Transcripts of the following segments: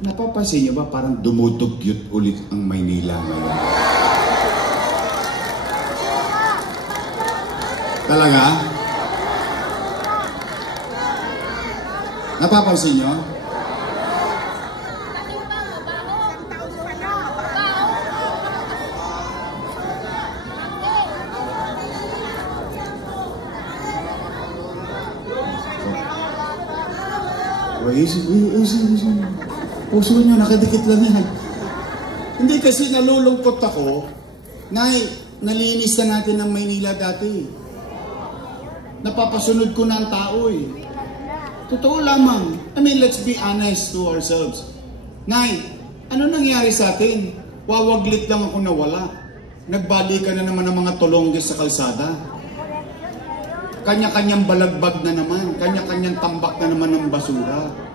Napapansin niyo ba parang dumudugyot ulit ang Maynila ngayon? Talaga? Napapansin niyo? Puso niyo, nakadikit lang yan. Hindi kasi nalulungkot ako na nalinis na natin ang Maynila dati. Napapasunod ko na ang tao eh. Totoo lamang. I mean, let's be honest to ourselves. Nay, ano nangyari sa atin? Wawaglit lang ako nawala. Nagbalikan na naman ang mga tulongges sa kalsada. Kanya-kanyang balagbag na naman. Kanya-kanyang tambak na naman ng basura.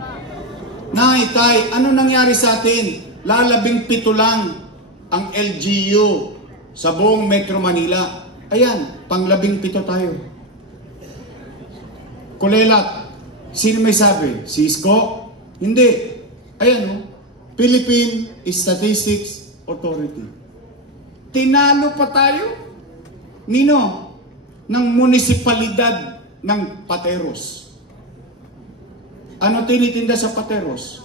Nay, tay, ano nangyari sa atin? Lalabing-7 lang ang LGU sa buong Metro Manila. Ayan, pang-17 tayo. Kulelat, sino may sabi? Cisco? Hindi. Ayan, Philippine Statistics Authority. Tinalo pa tayo? Nino? Ng munisipalidad ng Pateros. Ano tinitinda sa Pateros?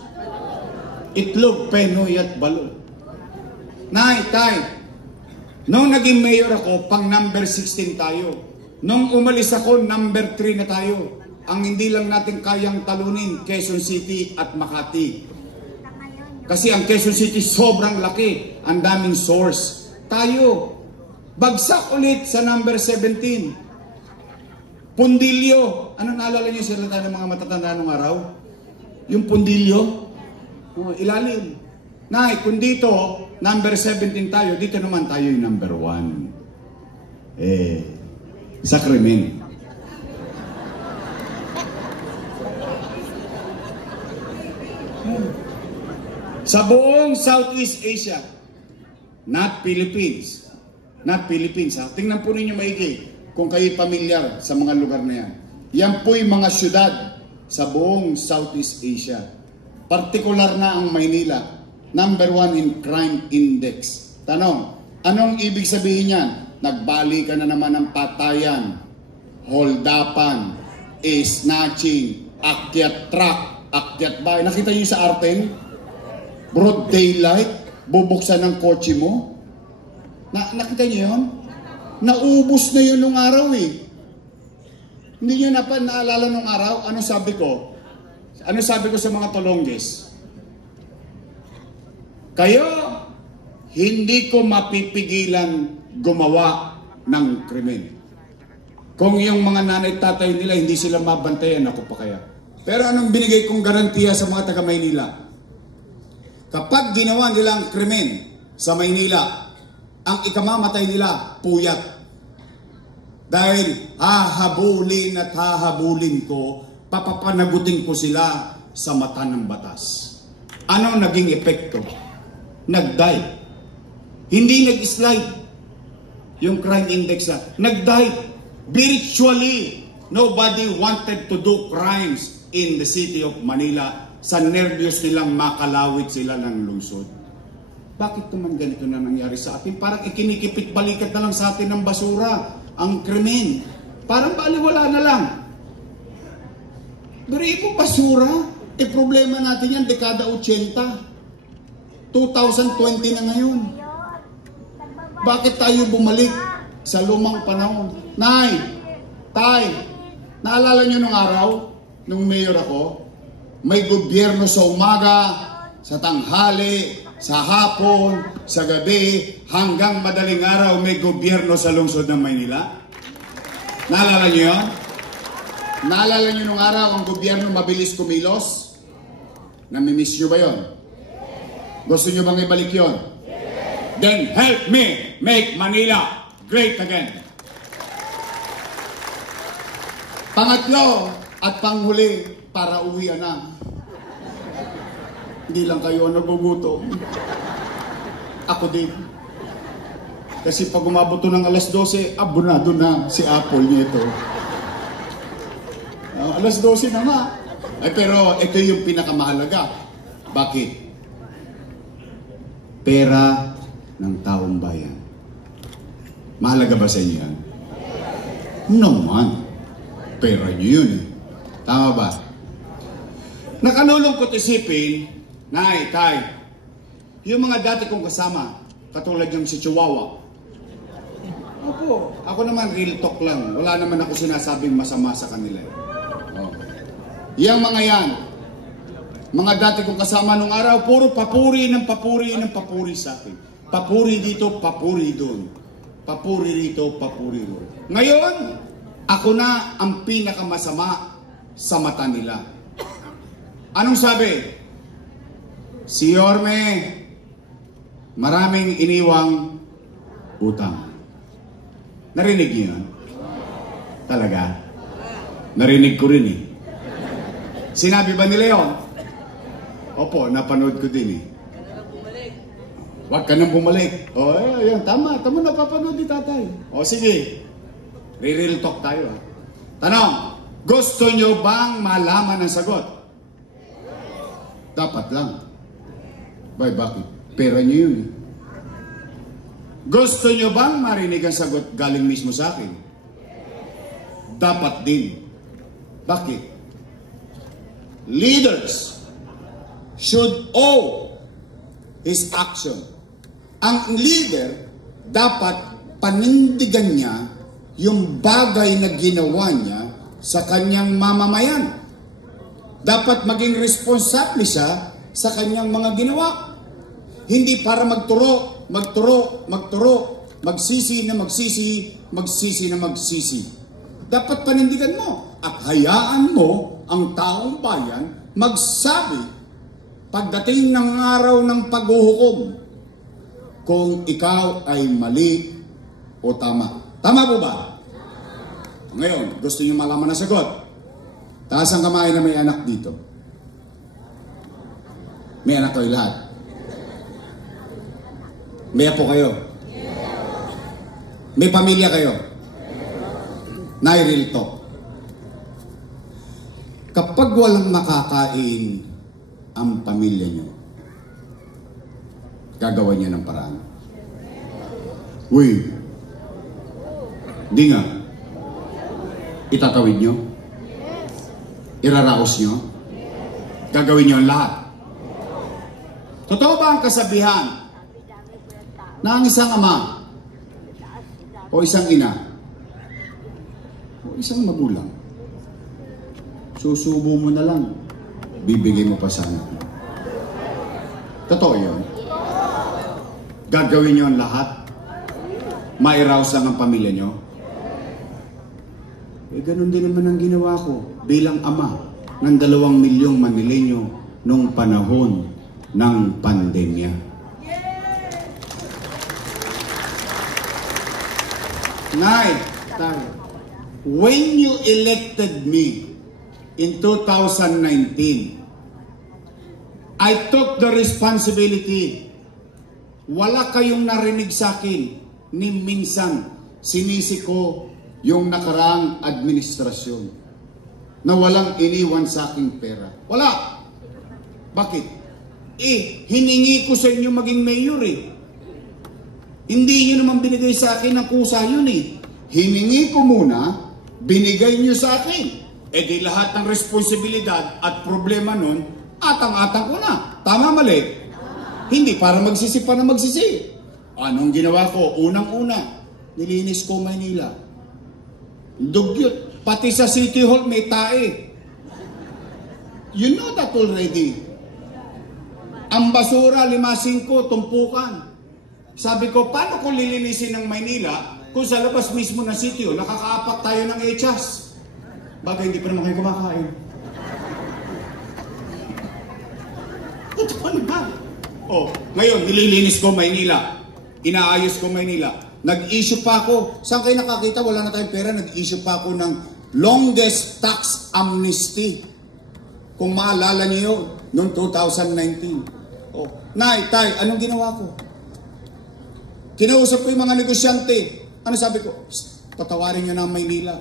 Itlog, penoy at balot. Nay, tay, nung naging mayor ako, pang number 16 tayo. Nung umalis ako, number 3 na tayo. Ang hindi lang natin kayang talunin, Quezon City at Makati. Kasi ang Quezon City sobrang laki, ang daming source. Tayo, bagsak ulit sa number 17. Pundilyo. Ano naalala niyo sila tayo ng mga matatanda nung araw? Yung pundilyo? Ilalim. Nay, kung dito, number 17 tayo, dito naman tayo yung number 1. Sa krimen. Sa buong Southeast Asia, not Philippines. Not Philippines, ha? Tingnan po ninyo maigi kung kayo pamilyar sa mga lugar na yan. Yan po'y mga syudad sa buong Southeast Asia. Partikular na ang Maynila, number 1 in crime index. Tanong, anong ibig sabihin yan? Nagbali ka na naman ng patayan, holdapan, snatching, akyat truck, akyat bahay. Nakita niyo sa Arteng? Broad daylight, bubuksan ng kotse mo. Nakita niyo yun? Naubos na yun nung araw eh. Hindi niyo naalala nung araw? Ano sabi ko? Ano sabi ko sa mga tolongges? Kayo, hindi ko mapipigilan gumawa ng krimen. Kung yung mga nanay tatay nila hindi sila mabantayan, ako pa kaya. Pero anong binigay kong garantiya sa mga taga Maynila? Kapag ginawa nila ang krimen sa Maynila, ang ikamamatay nila, puyat. Dahil hahabulin at hahabulin ko, papapanagutin ko sila sa mata ng batas. Ano naging epekto? Nag-die. Hindi nag-slide. Yung crime index na, nag-die. Virtually, nobody wanted to do crimes in the city of Manila. Sa nervyos nilang makalawit sila ng lungsod. Bakit naman ganito na nangyari sa atin? Parang ikinikipit balikat na lang sa atin ng basura, ang krimen. Parang baliwala na lang. Bariin mo basura, problema natin yan, dekada 80. 2020 na ngayon. Bakit tayo bumalik sa lumang panahon? Nay, tay, naalala nyo nung araw, nung mayor ako, may gobyerno sa umaga, sa tanghali, sa hapon, sa gabi, hanggang madaling araw may gobyerno sa lungsod ng Maynila. Naalala nyo yun? Naalala nyo nung araw ang gobyerno mabilis kumilos? Namimiss nyo ba yun? Gusto nyo bang ibalik yun? Then help me make Manila great again. Pangatlo at panghuli, para uwian na. Hindi lang kayo ang nagugutom. Ako din. Kasi pag umabot ng alas 12, abonado na si Apple nito. Alas 12 na nga. Pero ito yung pinakamahalaga. Bakit? pera ng taong bayan. Mahalaga ba sa inyo yan? Naman. Pera nyo yun eh. Tama ba? Nakalulungkot isipin, Nay, Tay, yung mga dati kong kasama, katulad yung si Chihuahua. Opo, ako naman real talk lang. Wala naman ako sinasabing masama sa kanila. Oh. Yang mga yan, mga dati kong kasama nung araw, puro papuri ng papuri ng papuri sa akin. Papuri dito, papuri doon. Papuri rito, papuri doon. Ngayon, ako na ang pinakamasama sa mata nila. Anong sabi? Si Yorme, maraming iniwang utang. Narinig niyo yun? Talaga? Narinig ko rin eh. Sinabi ba nila yun? Opo, napanood ko din eh. Huwag ka nang bumalik. O, ayun, tama. Tama, napapanood ni tatay. O, sige. Real talk tayo. Tanong, gusto nyo bang malaman ang sagot? Dapat lang. Bakit? Pera nyo yun eh. Gusto nyo bang marinig ang sagot galing mismo sa akin? Dapat din. Bakit? Leaders should owe his action. Ang leader, dapat panindigan niya yung bagay na ginawa niya sa kanyang mamamayan. Dapat maging responsable siya sa kanyang mga ginawa. Hindi para magturo, magsisi na magsisi. Dapat panindigan mo at hayaan mo ang taong bayan magsabi pagdating ng araw ng paghuhukom kung ikaw ay mali o tama. Tama po ba? Ngayon, gusto niyo malaman ang sagot? Taas ang kamay na may anak dito. May anak kayo lahat. May apo kayo. May pamilya kayo. Real talk. Kapag walang makakain ang pamilya nyo, gagawa niya ng paraan. Uy, di nga. Itatawid nyo? Iraraos nyo? Gagawin nyo ang lahat. Totoo ba ang kasabihan na ang isang ama o isang ina o isang magulang susubo mo na lang, bibigay mo pa sa anak mo? Totoo yun? Gagawin nyo ang lahat? Mairaos lang ang pamilya nyo? Ganun din naman ang ginawa ko bilang ama ng 2 milyong Manileño nung panahon ng pandemya. Nay, when you elected me in 2019, I took the responsibility. Wala kayong narinig sa akin ni minsan sinisi ko yung nakaraang administrasyon na walang iniwan sa aking pera. Wala. Bakit? Hiningi ko sa inyo maging mayor eh. Hindi nyo naman binigay sa akin ng kusa yun eh. Hiningi ko muna, binigay nyo sa akin. Di lahat ng responsibilidad at problema nun, atang-atang ko na. Tama, mali? Hindi para magsisi pa na magsisi. Anong ginawa ko? Unang-una, nilinis ko Maynila. Dugyot. Pati sa City Hall may tae. You know that already. Ang basura, 5-5, tumpukan. Sabi ko, paano kung lilinisin ng Maynila kung sa labas mismo ng City Hall, nakakaapak tayo ng echas? Bagay, hindi pa naman kayo kumakain. Ito pa naman. Ngayon, nililinis ko Maynila. Inaayos ko Maynila. Nag-issue pa ako. Saan kayo nakakita? Wala na tayong pera. Nag-issue pa ako ng longest tax amnesty. Kung maalala niyo noong 2019. Nay, Tay, anong ginawa ko? Kinausap ko yung mga negosyante. Ano sabi ko? Patawarin nyo na ang Maynila.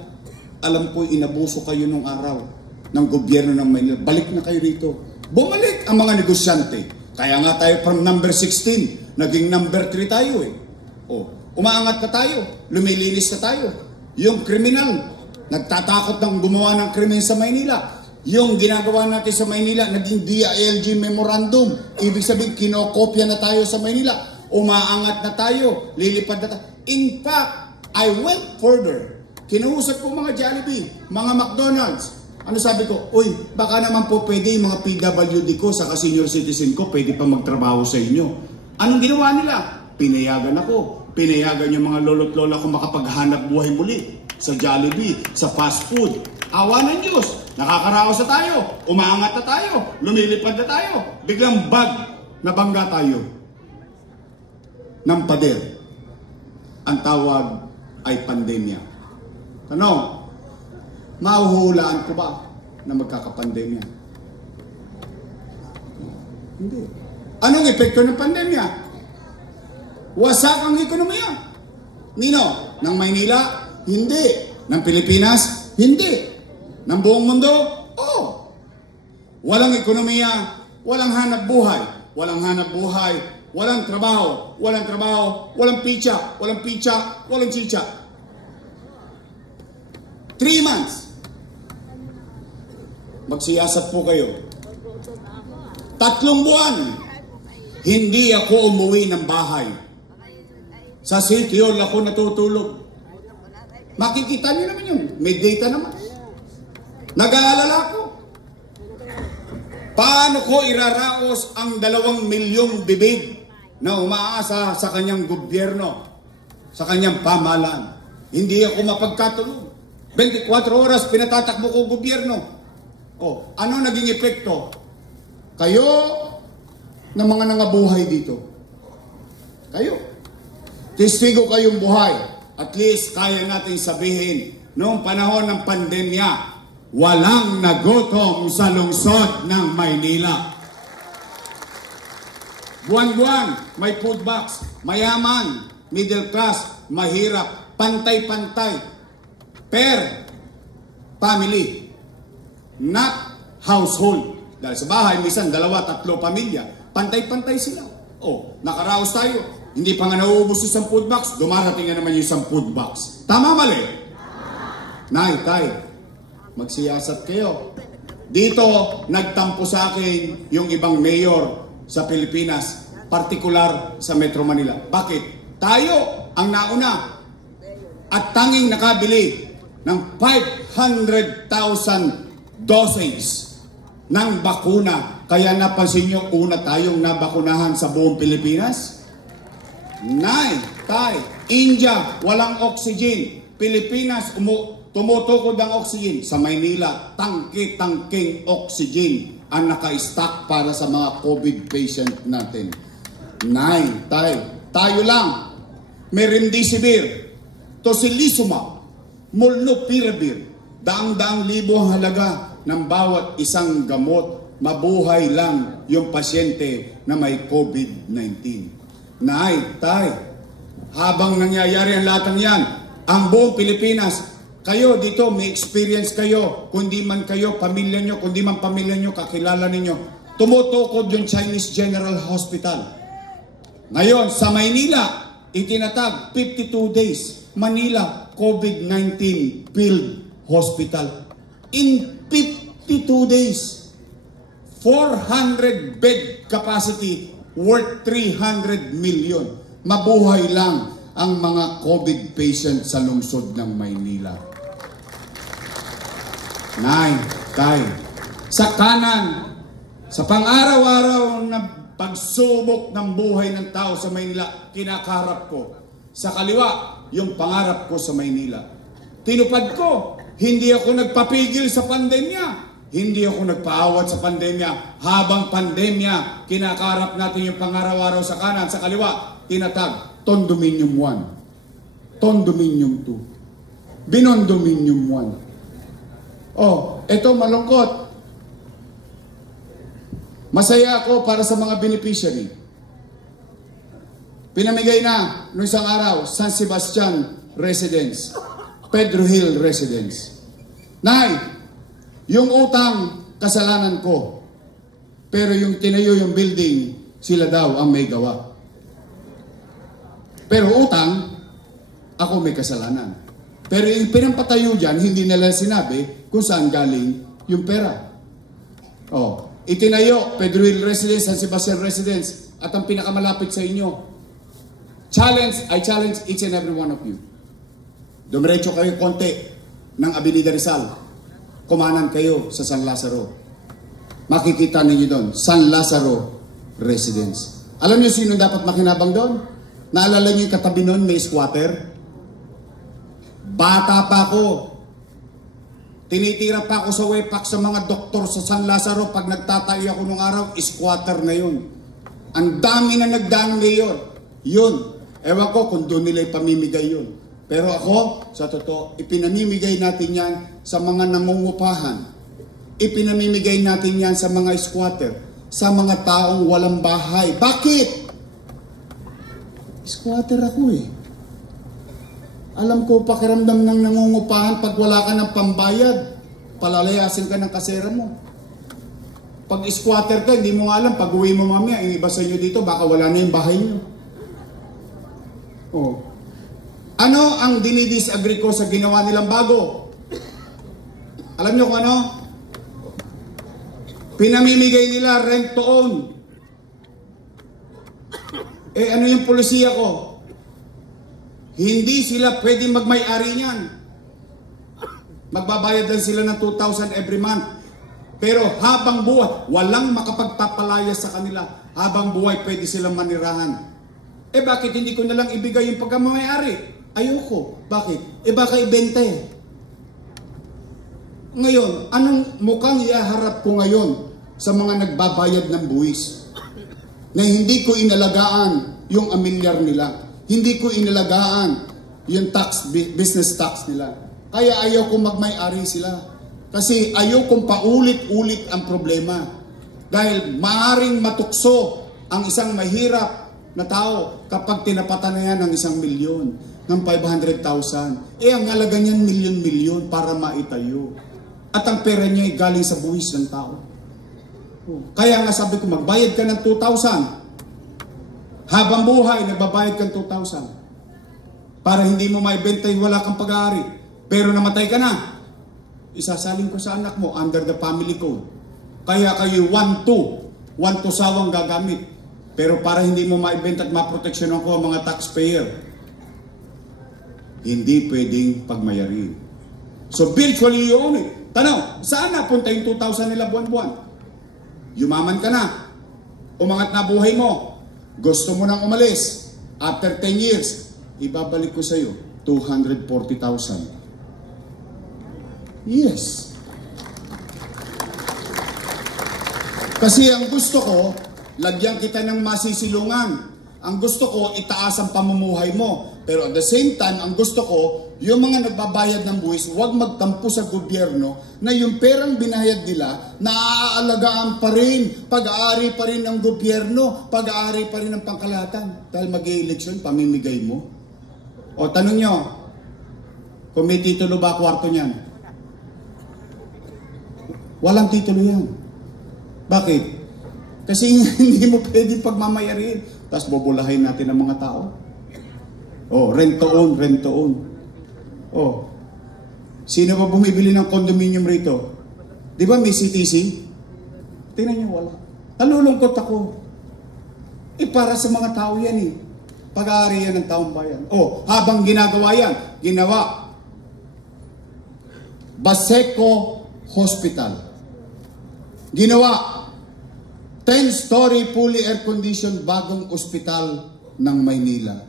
Alam ko, inabuso kayo nung araw ng gobyerno ng Maynila. Balik na kayo rito. Bumalik ang mga negosyante. Kaya nga tayo from number 16 naging number 3 tayo eh. Umaangat na tayo, lumilinis na tayo. Yung kriminal, nagtatakot ng gumawa ng krimen sa Maynila. Yung ginagawa natin sa Maynila, naging DILG memorandum. Ibig sabihin, kinokopya na tayo sa Maynila. Umaangat na tayo, lilipad na tayo. In fact, I went further. Kinuusap ko mga Jollibee, mga McDonald's. Ano sabi ko? Uy, baka naman po pwede yung mga PWD ko sa senior citizen ko, pwede pa magtrabaho sa inyo. Anong ginawa nila? Pinayagan ako. Pinayagan yung mga lolo't lola ko makapaghanap buhay muli sa Jollibee, sa fast food. Awa ng Diyos, nakakaraos na tayo, umaangat na tayo, lumilipad na tayo, biglang nabangga tayo ng pader. Ang tawag ay pandemya. Tanong, mahuhulaan ko ba na magkakapandemya? Hindi. Anong epekto ng pandemya? Wasak ang ekonomiya. Nino? Ng Maynila? Hindi. Ng Pilipinas? Hindi. Ng buong mundo? Oo. Walang ekonomiya, walang hanap buhay. Walang hanap buhay, walang trabaho. Walang trabaho, walang pitsa. Walang pitsa, walang chicha. 3 months. Magsiyasat po kayo. 3 buwan. Hindi ako umuwi ng bahay. Sa City Hall ako natutulog. Makikita niyo naman yun. May data naman. Nag-aalala ko. Paano ko iraraos ang 2 milyong bibig na umaasa sa kanyang gobyerno, sa kanyang pamahalaan? Hindi ako mapagkatulog. 24 oras pinatatakbo ko gobyerno. Ano naging epekto? Kayo na mga nangabuhay dito. Kayo. Testigo kayong buhay. At least kaya natin sabihin, noong panahon ng pandemya, walang nagutom sa lungsod ng Maynila. Buwan-buwan, may food box. Mayaman, middle class, mahirap, pantay-pantay. Per family, not household. Dahil sa bahay, minsan 2, 3 pamilya. Pantay-pantay sila. Nakaraos tayo. Hindi pa nga nauubos yung food box, dumarating na naman yung food box. Tama, mali? Nay, tay, magsiyasat kayo. Dito, nagtampo sa akin yung ibang mayor sa Pilipinas, partikular sa Metro Manila. Bakit? Tayo ang nauna at tanging nakabili ng 500,000 doses ng bakuna. Kaya napansin nyo, una tayong nabakunahan sa buong Pilipinas. Nay, tay, India, walang oxygen. Pilipinas, tumutukod ang oxygen. Sa Maynila, tangke-tangking oxygen ang naka-stock para sa mga COVID patient natin. Nay, tay, tayo lang. May remdesivir, tocilizumab, molnupiravir, daang-daang libo ang halaga ng bawat isang gamot. Mabuhay lang yung pasyente na may COVID-19. Nay, tay, habang nangyayari ang lahat ng yan, ang buong Pilipinas, kayo dito, may experience kayo, kundi man kayo, pamilya nyo, kundi man pamilya nyo, kakilala ninyo, tumutukod yung Chinese General Hospital. Ngayon, sa Maynila, itinatag 52 days, Manila, COVID-19 field hospital. In 52 days, 400 bed capacity, worth 300 million. Mabuhay lang ang mga COVID patient sa lungsod ng Maynila. Nay, tay, sa kanan, sa pang-araw-araw na pagsubok ng buhay ng tao sa Maynila, kinakaharap ko. Sa kaliwa, yung pangarap ko sa Maynila. Tinupad ko, hindi ako nagpapigil sa pandemya. Hindi ako nagpaawat sa pandemya. Habang pandemya, kinakaharap natin yung pangaraw-araw sa kanan, sa kaliwa, tinatag, Condominium 1, Condominium 2, Binondominium 1. Ito malungkot. Masaya ako para sa mga beneficiary. Pinamigay na noong isang araw, San Sebastian Residence, Pedro Hill Residence. Nay, yung utang, kasalanan ko. Pero yung tinayo yung building, sila daw ang may gawa. Pero utang, ako may kasalanan. Pero yung pinampatayo dyan, hindi nila sinabi kung saan galing yung pera. Oh, itinayo, Pedro Hill Residence, San Sebastian Residence, at ang pinakamalapit sa inyo. I challenge each and every one of you. Dumiretso kayo konti ng Avenida Rizal. Kumanan kayo sa San Lazaro. Makikita ninyo doon, San Lazaro Residence. Alam niyo sino dapat makinabang doon? Naalala niyo yung katabi noon, may squatter? Bata pa ako. Tinitira pa ako sa WEPAC sa mga doktor sa San Lazaro. Pag nagtatayo ako nung araw, squatter na yun. Ang dami na nagdaan ngayon. Yun. Ewan ko kung doon nila ipamimigay yun. Pero ako, sa totoo, ipinamimigay natin yan sa mga nangungupahan. Ipinamimigay natin yan sa mga squatter. Sa mga taong walang bahay. Bakit? Squatter ako eh. Alam ko pakiramdam ng nangungupahan pag wala ka ng pambayad. Palalayasin ka ng kasera mo. Pag squatter ka, hindi mo alam. Pag uwi mo mamaya, yung iba sa inyo dito, baka wala na yung bahay nyo. Oh. Ano ang dinidisagree ko sa ginawa nilang bago? Alam nyo kung ano? Pinamimigay nila rent to own. Eh ano yung polisiya ko? Hindi sila pwedeng magmay-ari niyan. Magbabayad lang sila ng 2,000 every month. Pero habang buhay, walang makapagpapalaya sa kanila. Habang buhay, pwede silang manirahan. Eh bakit hindi ko nalang ibigay yung pagkamay-ari? Ayoko. Bakit? Eh baka ibenta eh. Ngayon, anong mukhang iaharap ko ngayon sa mga nagbabayad ng buwis? Na hindi ko inalagaan yung amilyar nila. Hindi ko inalagaan yung tax, business tax nila. Kaya ayaw kong magmay-ari sila. Kasi ayaw kong paulit-ulit ang problema. Dahil maaring matukso ang isang mahirap na tao kapag tinapatan na yan ng 1 milyon, ng 500,000. Eh ang halaga niyan milyon-milyon para maitayo. At ang pera niya ay galing sa buwis ng tao. Kaya nga sabi ko, magbayad ka ng 2,000. Habang buhay, nagbabayad kang 2,000. Para hindi mo maibenta yung wala kang pag-aari. Pero namatay ka na. Isasalin ko sa anak mo under the family code. Kaya kayo 1-2 sawang gagamit. Pero para hindi mo maibenta at maproteksyonan ko ang mga taxpayer, hindi pwedeng pagmayari. So virtually you own it. Tanaw, saan napunta yung 2,000 nila buwan-buwan? Yumaman ka na. Umangat na buhay mo. Gusto mo nang umalis. After 10 years, ibabalik ko sa iyo 240,000. Yes. Kasi ang gusto ko, lagyan kita ng masisilungan. Ang gusto ko, itaas ang pamumuhay mo. Pero at the same time, ang gusto ko, yung mga nagbabayad ng buwis, huwag magtampo sa gobyerno na yung perang binayad nila, naaalagaan pa rin, pag-aari pa rin ng gobyerno, pag-aari pa rin ng pangkalahatan. Dahil mag-e-eleksyon, pamimigay mo. O tanong nyo, kung may titulo ba kwarto niyan? Walang titulo yan. Bakit? Kasi hindi mo pwede pagmamayarin. Tapos bubulahin natin ang mga tao. Oh, rent to own, rent to own. Oh, sino ba bumibili ng condominium rito? Di ba may CTC? Tingnan niyo, wala. Nalulungkot ako. Eh, para sa mga tao yan eh. Pag-aari yan ng taong bayan. Oh, habang ginagawa yan, ginawa. Baseco Hospital. Ginawa. 10-story fully air-conditioned bagong ospital ng Maynila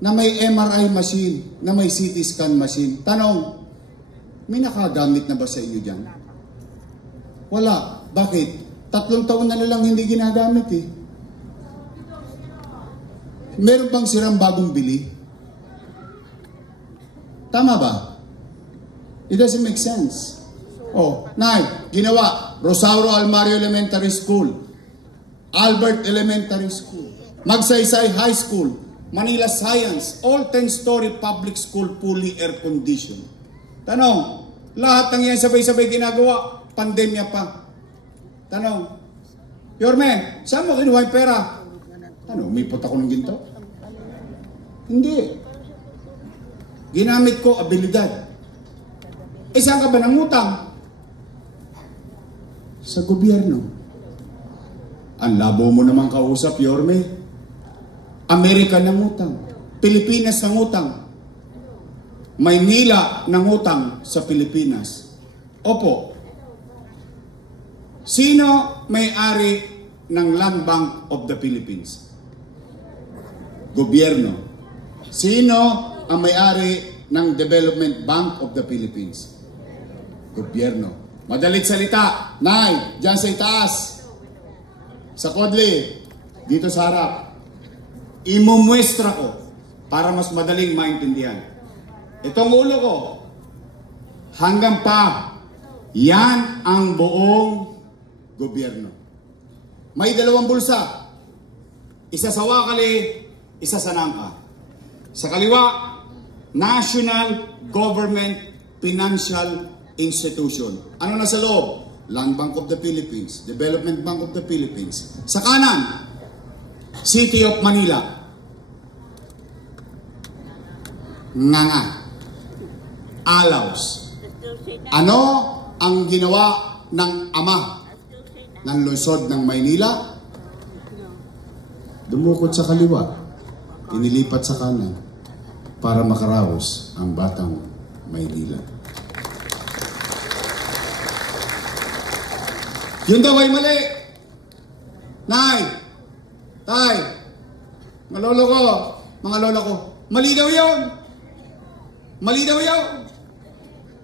na may MRI machine, na may CT scan machine. Tanong, may nakagamit na ba sa inyo dyan? Wala. Bakit? 3 taon na lang hindi ginagamit eh. Meron bang sirang bagong bili? Tama ba? It doesn't make sense. Oh, Nay, ginawa. Rosauro Almario Elementary School, Albert Elementary School, Magsaysay High School, Manila Science, all 10-story public school fully air-conditioned. Tanong, lahat ng yan sabay-sabay ginagawa, pandemya pa. Tanong, Yorme, saan mo kinuha yung pera? Ano, umipot ako ng ginto? Hindi. Ginamit ko abilidad. Saan ka ba nangutang? Sa gobyerno. Ang labo mo naman kausap, Yorme. Amerika nangutang. Pilipinas nangutang. Maynila nangutang sa Pilipinas. Opo. Sino may-ari ng Land Bank of the Philippines? Gobyerno. Sino ang may-ari ng Development Bank of the Philippines? Gobyerno. Madalit salita, Nay, dyan sa itaas, sa Kodli, dito sa harap, imumuestra ko para mas madaling maintindihan. Itong ulo ko, hanggang pa, yan ang buong gobyerno. May dalawang bulsa, isa sa Wakali, isa sa Nangka. Sa kaliwa, National Government Financial Institution. Ano na sa loob? Land Bank of the Philippines, Development Bank of the Philippines. Sa kanan, City of Manila. Nganga. Alaus. Ano ang ginawa ng ama ng lungsod ng Maynila? Dumukot sa kaliwa, inilipat sa kanan para makaraos ang batang Maynila. Yun daw ay mali. Nay, tay, mga lolo ko, mali daw yun. Mali daw yun.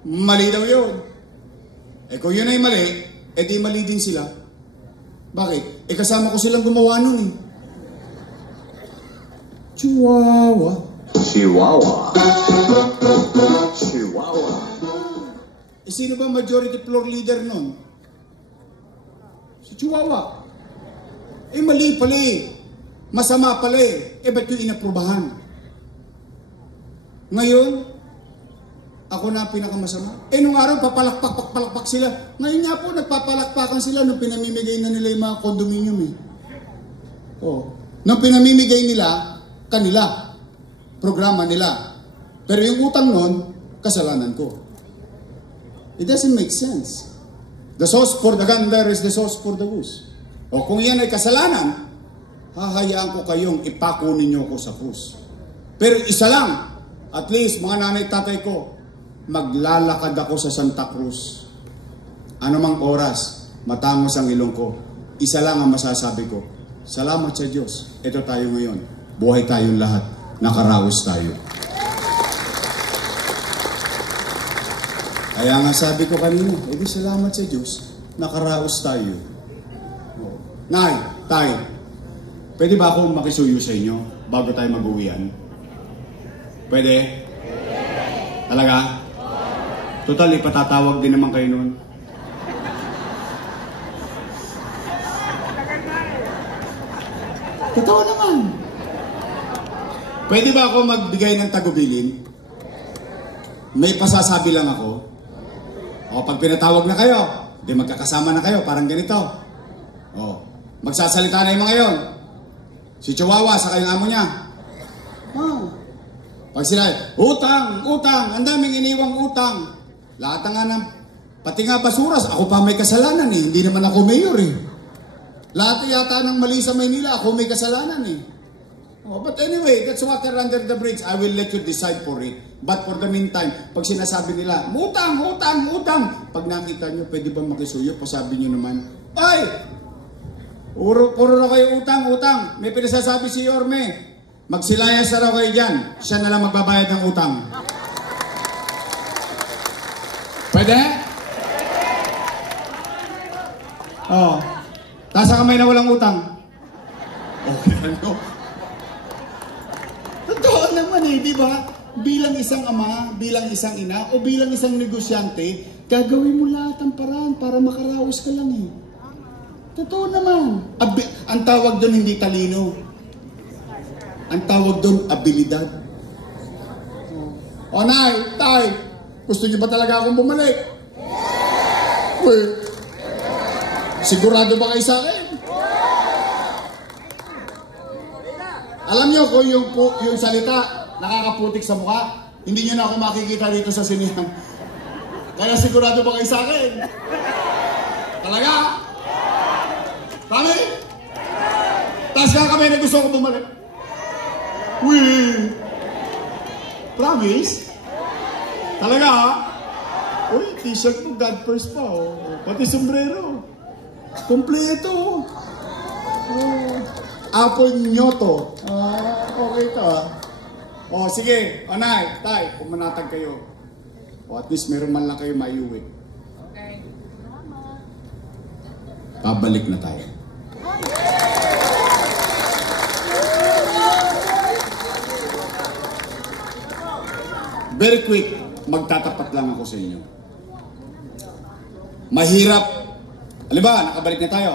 Mali daw yun. Kung yun ay mali, di mali din sila. Bakit? Kasama ko silang gumawa nun eh. Chihuahua. Chihuahua. Chihuahua. Sino ba majority floor leader nun? Si Chihuahua. Mali pala eh. Masama pala eh. Ba't yung inaprubahan? Ngayon, ako na ang pinakamasama. Nung araw, papalakpak sila. Ngayon nga po, nagpapalakpakan sila nung pinamimigay na nila yung mga condominium eh. Nung pinamimigay nila, kanila. Programa nila. Pero yung utang nun, kasalanan ko. It doesn't make sense. The sauce for the gander is the sauce for the goose. Kung yan ay kasalanan, hahayaan ko kayong ipako ninyo ko sa krus. Pero isa lang, at least mga nanay tatay ko, maglalakad ako sa Santa Cruz. Ano mang oras, matangos ang ilong ko. Isa lang ang masasabi ko. Salamat sa Diyos. Ito tayo ngayon. Buhay tayong lahat. Nakaraos tayo. Kaya nga sabi ko kanina, salamat sa Diyos, nakaraos tayo. Nay, tay, pwede ba akong makisuyo sa inyo bago tayo mag-uwian? Pwede? Talaga? Total, ipatatawag din naman kayo nun. Totoo naman. Pwede ba ako magbigay ng tagubilin? May pasasabi lang ako. Pag pinatawag na kayo, di magkakasama na kayo, parang ganito. Magsasalita na yung mga yon. Si Chihuahua sa kayong amo niya. Pag sila, utang, ang daming iniwang utang. Lahat nga ng, pati nga basuras, ako pa may kasalanan eh. Hindi naman ako mayor eh. Lahat yata ng mali sa Maynila, ako may kasalanan eh. But anyway, that's water under the bridge. I will let you decide for it. But for the meantime, pag sinasabi nila, utang. Pag nakita nyo, pwede ba makisuyo? Pasabi nyo naman, ay! Puro na kayo utang. May pinasasabi si Yorme. Magsilayas na raw kayo dyan. Siya na lang magbabayad ng utang. Pwede? Taas ang kamay na walang utang. Okay, ano? Totoo naman eh, di ba? Bilang isang ama, bilang isang ina, o bilang isang negosyante, gagawin mo lahat ang paraan para makaraos ka lang eh. Totoo naman. Ang tawag doon hindi talino. Ang tawag doon abilidad. Nay, tay, gusto niyo ba talaga akong bumalik? Sigurado ba kayo sa akin? Alam nyo kung yung salita nakakaputik sa mukha, hindi nyo na ako makikita dito sa sinihan. Kaya sigurado ba kayo sa akin? Talaga? Tama eh? Taas nga kami na gusto ko bumalik. Uy! Promise? Talaga ha? Uy, t-shirt mo, God first pa oh. Pati sombrero. Kompleto. Oh. Apple nyoto. Okay to ha. Oh, sige. O, Nay, Tay, pumanatag kayo. O, at least meron man lang kayo maiuwi. Okay. Pabalik na tayo. Very quick, magtatapat lang ako sa inyo. Mahirap. Alam ba, nakabalik na tayo.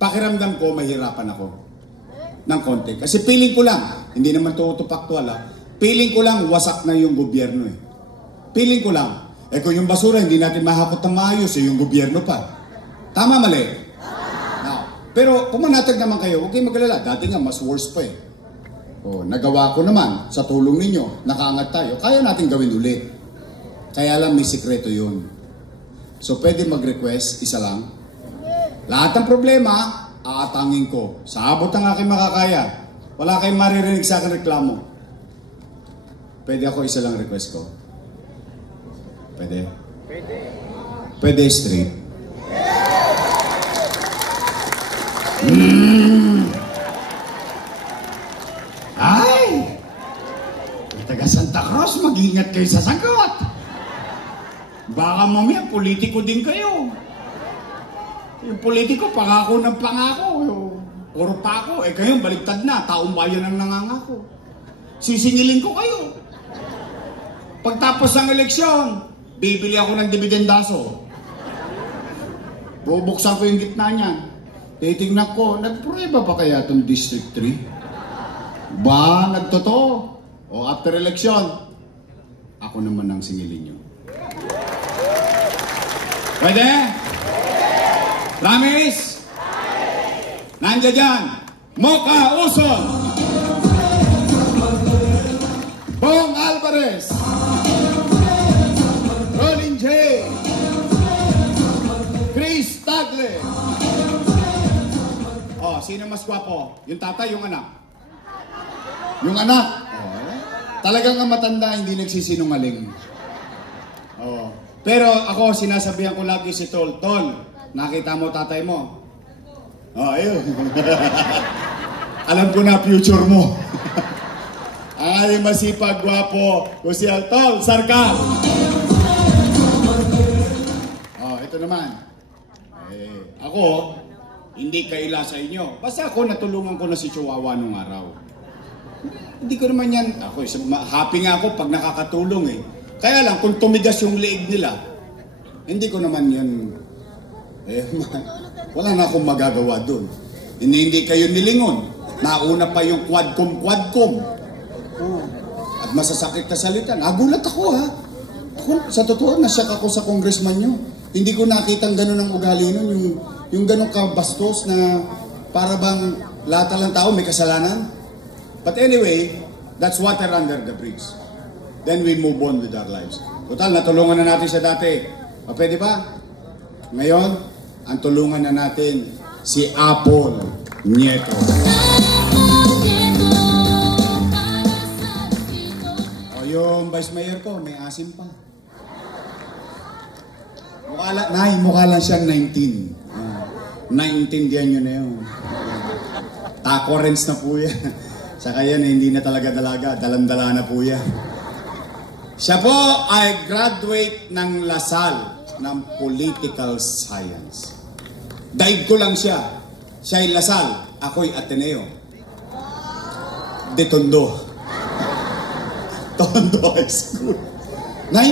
Pakiramdam ko, mahirapan ako. Ng konti. Kasi feeling ko lang, hindi naman ito factual ha. Feeling ko lang, wasak na yung gobyerno eh. Feeling ko lang. Eh kung yung basura, hindi natin mahakot ng maayos eh, yung gobyerno pa. Tama, mali? Now, pero pumanatag naman kayo, huwag kayong magalala. Dati nga, mas worse pa eh. Oh, nagawa ko naman sa tulong ninyo, nakaangat tayo, kaya natin gawin ulit. Kaya lang may sikreto yun. So pwede mag-request, isa lang. Lahat ng problema, aatangin ko. Sa abot ng aking makakaya. Wala kayong maririnig sa akin reklamo. Pwede ako isa lang request ko? Pwede? Pwede. Pwede straight. Ay! Taga Santa Cruz, mag-ingat kayo sa sagot. Baka mamaya, politiko din kayo. Yung politiko, pangako ng pangako. Puro pako. Eh kayo, baliktad na. Taong bayan ang nangangako. Sisingilin ko kayo. Pagtapos ng eleksyon, bibili ako ng dividendaso. Bubuksan ko yung gitna niyan. Titignan ko, nagprueba pa kaya itong District 3? Ba, nagtotoo. O after election, ako naman ang singilin nyo. Pwede? Promise? Nandiyan dyan. Mocha Uson. Bong Alvarez. Rolling J. Chris Tagle. Oh, sino mas gwapo? Yung tatay, yung anak? Yung anak. Oh, talagang ang matanda hindi nagsisinungaling. Oh. Pero ako sinasabihan ko lagi si Tol, Tol, nakita mo tatay mo? Oh, ayun. Alam ko na future mo. Ay, masipag, gwapo. Kusial, Tol, sarka. Oh, ito naman. Ako, hindi kaila sa inyo. Basta ako natulungan ko na si Chihuahua nung araw. Hindi ko naman yan, ako, happy nga ako pag nakakatulong eh. Kaya lang, kung tumigas yung leeg nila, hindi ko naman yan, wala na akong magagawa doon. Hindi kayo nilingon. Nauna pa yung quadcom. Oh. At masasakit na salita. Nagulat ako ha. Ako, sa totoo, nasyak ako sa congressman nyo. Hindi ko nakitang gano'n ang ugali nun. Yung gano'n kabastos na para bang lahat ng tao may kasalanan. But anyway, that's water under the bridge. Then we move on with our lives. Total, natulungan na natin siya dati. O, pwede ba? Ngayon, ang tulungan na natin si Apple Nieto. O, yung vice mayor ko, may asim pa. Mukha lang siyang 19. Naintindihan nyo na yun. Taco rents na po yan. Saka yan, hindi na talaga dalaga. Dalandala na po yan. Siya po ay graduate ng Lasal ng Political Science. Daig ko lang siya. Siya ay Lasal. Ako'y Ateneo. De Tondo. Tondo High School.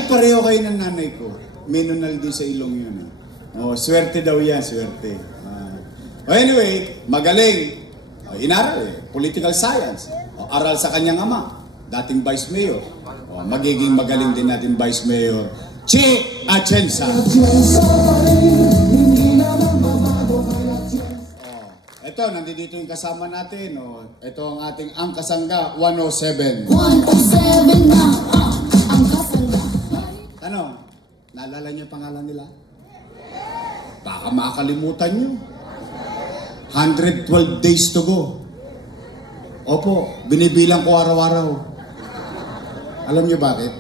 Pareho kayo ng nanay ko. Menonal din sa ilong yun. Oh, swerte daw yan, swerte. Anyway, magaling. Inaral Political Science. Aral sa kanyang ama. Dating Vice Mayor. Magiging magaling din natin Vice Mayor. Che Atienza. ito, nandito yung kasama natin. Oh. Ito ang ating Ang Kasangga 107. 107 na ang kasangga. Ano? Naalala niyo yung pangalan nila? Baka makalimutan niyo. 112 days to go. Opo, binibilang ko araw-araw. Alam niyo bakit?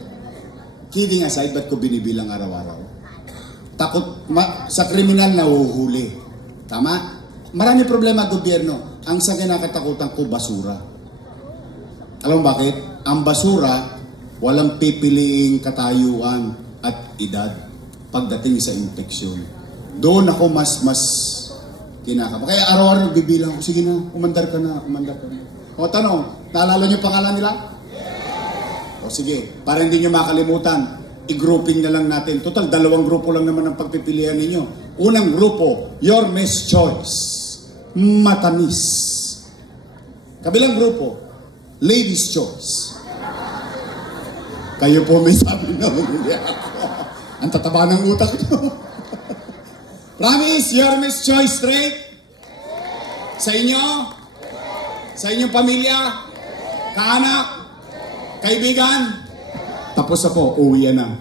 Kidding aside, ba't ko binibilang araw-araw? Takot, sa kriminal na uhuhuli. Tama? Marami problema gobyerno. Ang sa kinakatakutan ko, basura. Alam mo bakit? Ang basura, walang pipiliing katayuan at edad pagdating sa infeksyon. Doon ako mas kinakaba. Kaya araw-araw nagbibilang ko, sige na, umandar ka na. O tanong, naalala niyo pangalan nila? O sige, para hindi niyo makalimutan, i-grouping na lang natin. Total, 2 grupo lang naman ang pagpipilian ninyo. Unang grupo, Your Miss Choice. Matamis. Kabilang grupo, Ladies Choice. Kayo po may sabi na hindi ako. Ang tataba ng utak nyo. Promise, Your Miss Choice straight? Sa inyo? Sa inyong pamilya? Kaanak? Kaibigan? Tapos na po, uwi na.